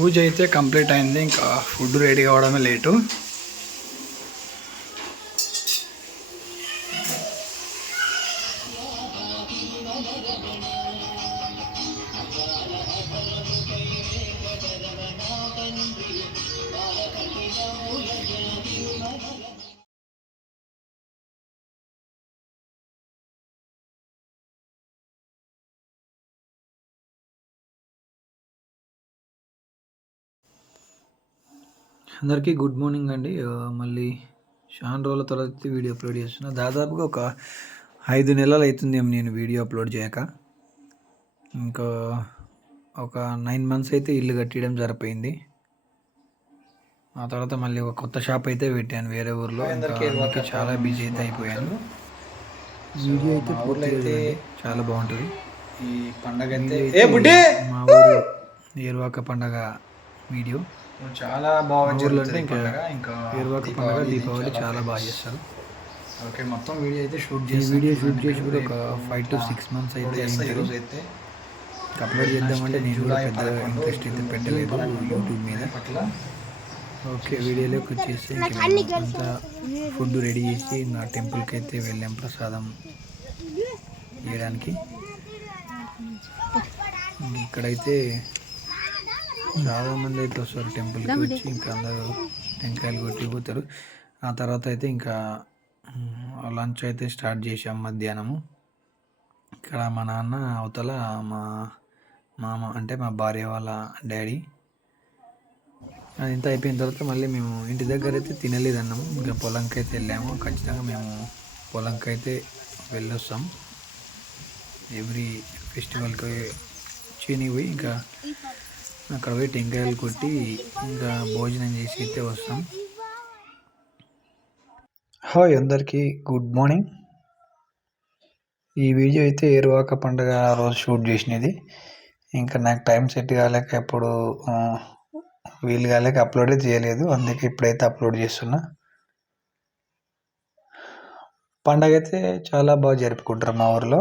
పూజ అయితే కంప్లీట్ అయింది. ఇంకా ఫుడ్ రెడీ కావడమే లేటు. అందరికీ గుడ్ మార్నింగ్ అండి. మళ్ళీ చాలా రోజుల తర్వాత వీడియో అప్లోడ్ చేస్తున్నా. దాదాపుగా ఒక ఐదు నెలలు అవుతుంది ఏమో నేను వీడియో అప్లోడ్ చేయక. ఇంకా ఒక నైన్ మంత్స్ అయితే ఇల్లు కట్టడం సరిపోయింది. ఆ తర్వాత మళ్ళీ ఒక కొత్త షాప్ అయితే పెట్టాను వేరే ఊర్లో. ఇంకా చాలా బిజీ అయితే అయిపోయాను. వీడియో అయితే పూర్తి అయితే చాలా బాగుంటుంది. ఈ పండగ అయితే మా ఊరు ఏరువాక పండగ వీడియో. చాలా బాగా జరుగుతుంది ఇంకా పండగ. దీపావళి చాలా బాగా చేస్తారు. ఓకే మొత్తం వీడియో అయితే షూట్ చేసి వీడియో షూట్ చేసి కూడా ఒక ఫైవ్ టు సిక్స్ మంత్స్ అయితే ఈరోజు అయితే అప్లోడ్ చేద్దామంటే నేను కూడా పెద్ద ఇంట్రెస్ట్ అయితే పెట్టలేదు యూట్యూబ్ మీద. ఓకే వీడియోలోకి వచ్చేసి అంతా ఫుడ్ రెడీ చేసి నా టెంపుల్కి అయితే వెళ్ళాం ప్రసాదం చేయడానికి. ఇక్కడైతే చాలా మంది అయితే వస్తారు టెంపుల్కి వచ్చి ఇంకా అందరూ టెంకాయలు కొట్టిపోతారు ఆ తర్వాత అయితే ఇంకా లంచ్ అయితే స్టార్ట్ చేసాం మధ్యాహ్నము. ఇక్కడ మా నాన్న అవతల మా మామ అంటే మా భార్య వాళ్ళ డాడీ. ఇంత అయిపోయిన తర్వాత మళ్ళీ మేము ఇంటి దగ్గర అయితే తినలేదు అన్నాము ఇంకా పొలంకి అయితే వెళ్ళాము. ఖచ్చితంగా మేము పొలంకి అయితే వెళ్ళొస్తాం. ఎవ్రీ ఫెస్టివల్కి చీని పోయి ఇంకా అక్కడ పోయి టెంకాయలు కొట్టి ఇంకా భోజనం చేసి అయితే వస్తాం. హాయ్ అందరికీ గుడ్ మార్నింగ్. ఈ వీడియో అయితే ఏరువాక పండుగ ఆ రోజు షూట్ చేసినది. ఇంకా నాకు టైం సెట్ కాలేక ఎప్పుడు వీలు కాలేక అప్లోడే చేయలేదు. అందుకే ఇప్పుడైతే అప్లోడ్ చేస్తున్నా. పండగ అయితే చాలా బాగా జరుపుకుంటారు మా ఊర్లో.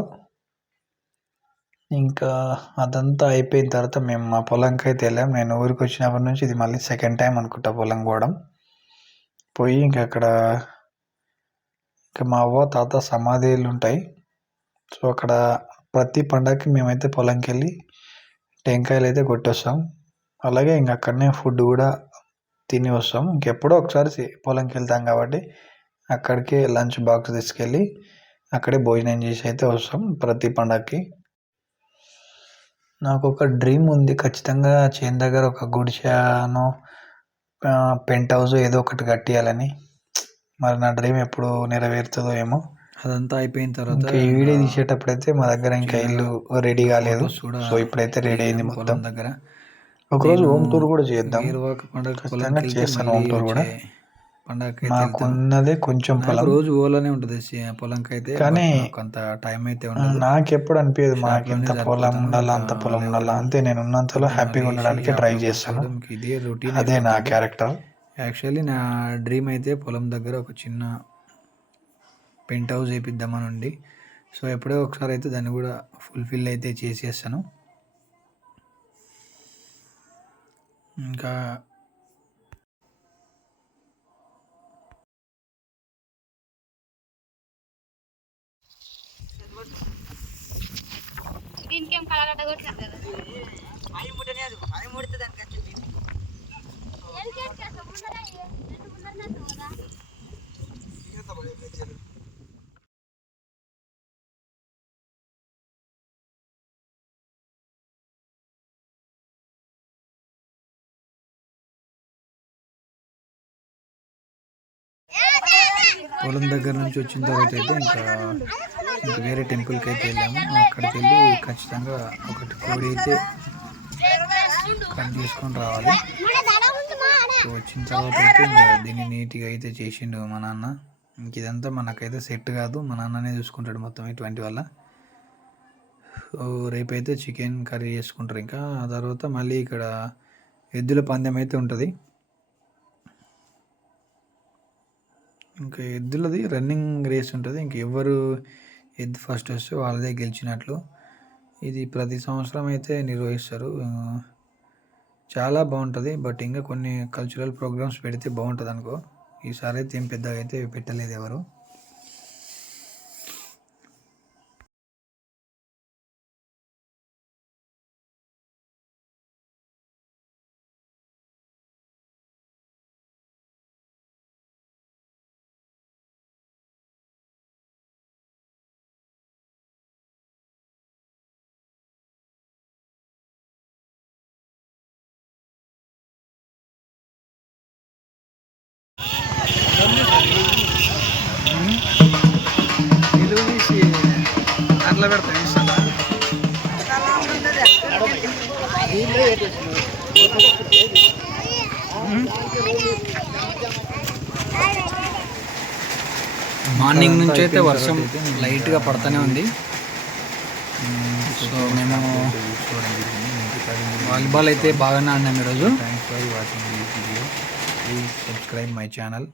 ఇంకా అదంతా అయిపోయిన తర్వాత మేము మా పొలంకి అయితే వెళ్ళాం. నేను ఊరికి వచ్చినప్పటి నుంచి ఇది మళ్ళీ సెకండ్ టైం అనుకుంటా పొలం పోవడం. పోయి ఇంకా అక్కడ ఇంకా మా అవ్వ తాత సమాధిలు ఉంటాయి. సో అక్కడ ప్రతి పండగకి మేమైతే పొలంకి వెళ్ళి టెంకాయలు అయితే కొట్టొస్తాం. అలాగే ఇంక అక్కడనే ఫుడ్ కూడా తిని వస్తాం. ఇంకెప్పుడో ఒకసారి పొలంకి వెళ్తాం కాబట్టి అక్కడికే లంచ్ బాక్స్ తీసుకెళ్ళి అక్కడే భోజనం చేసి అయితే వస్తాం ప్రతి పండగకి నాకు ఒక డ్రీమ్ ఉంది. ఖచ్చితంగా చేను దగ్గర ఒక గుడిసెను పెంట్ హౌస్ ఏదో ఒకటి కట్టియాలని. మరి నా డ్రీమ్ ఎప్పుడు నెరవేరుతుందో ఏమో. అదంతా అయిపోయిన తర్వాత ఈ వీడియో తీసేటప్పుడు అయితే మా దగ్గర ఇంకా ఇల్లు రెడీ కాలేదు. సో ఇప్పుడైతే రెడీ అయింది మొత్తం. దగ్గర. ఒకరోజు హోమ్ టూర్ కూడా చేద్దాం. చేస్తాను హోమ్ టూర్ కూడా. ఉన్నదే కొంచెం పొలం. రోజు ఓలానే ఉంటుంది పొలంకి అయితే కానీ కొంత టైం అయితే ఉండదు. నాకు ఎప్పుడు అనిపించదు మాకు ఎంత పొలం ఉండాలా అంత పొలం ఉండాలా అంతే నేను ఉన్నంతలో హ్యాపీగా ఉండడానికి ట్రై చేస్తాను. ఇదే రొటీన్ అదే నా క్యారెక్టర్ యాక్చువల్లీ నా డ్రీమ్ అయితే పొలం దగ్గర ఒక చిన్న పెంట్ హౌస్ వేపిద్దామని ఉండి సో ఎప్పుడో ఒకసారి అయితే దాన్ని కూడా ఫుల్ఫిల్ అయితే చేసేస్తాను. ఇంకా దీనికి ఏం కలర్ కొట్టారు కదా పొలం దగ్గర నుంచి వచ్చిన తర్వాత అయితే ఇంకా వేరే టెంపుల్కి అయితే వెళ్ళాము. అక్కడికి వెళ్ళి ఖచ్చితంగా ఒకటి కోడి అయితే కట్ చేసుకొని రావాలి. సో వచ్చిన తర్వాత అయితే ఇంకా దీన్ని నీట్గా అయితే చేసిండు మా నాన్న. ఇంక ఇదంతా మనకైతే సెట్ కాదు. మా నాన్ననే చూసుకుంటాడు మొత్తం ఇటువంటి వల్ల. రేపైతే చికెన్ కర్రీ చేసుకుంటారు ఇంకా. ఆ తర్వాత మళ్ళీ ఇక్కడ ఎద్దుల పందెం అయితే ఉంటుంది. ఇంకా ఎద్దులది రన్నింగ్ రేస్ ఉంటుంది. ఇంక ఎవరు ఎద్దు ఫస్ట్ వస్తే వాళ్ళదే గెలిచినట్లు. ఇది ప్రతి సంవత్సరం అయితే నిర్వహిస్తారు. చాలా బాగుంటుంది. బట్ ఇంకా కొన్ని కల్చరల్ ప్రోగ్రామ్స్ పెడితే బాగుంటుంది అనుకో ఈసారి అయితే ఏం పెద్దగా అయితే పెట్టలేదు ఎవరు. నిలువు తీసి అట్లా పెడతాం ఇస్తాను మార్నింగ్ నుంచి అయితే వర్షం లైట్గా పడుతూనే ఉంది. సో మేము వాలీబాల్ అయితే బాగానే ఆడినాం ఈరోజు. థ్యాంక్స్ ఫర్ వాచింగ్ ఈ video please subscribe my channel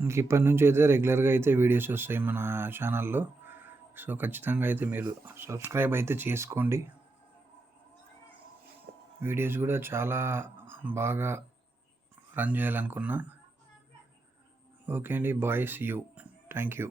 ఇంక ఇప్పటి నుంచి అయితే రెగ్యులర్గా అయితే వీడియోస్ వస్తాయి మన ఛానల్లో సో ఖచ్చితంగా అయితే మీరు సబ్స్క్రైబ్ అయితే చేసుకోండి. వీడియోస్ కూడా చాలా బాగా రన్ చేయాలనుకున్నా. ఓకే అండి బాయ్స్ యూ థ్యాంక్ యూ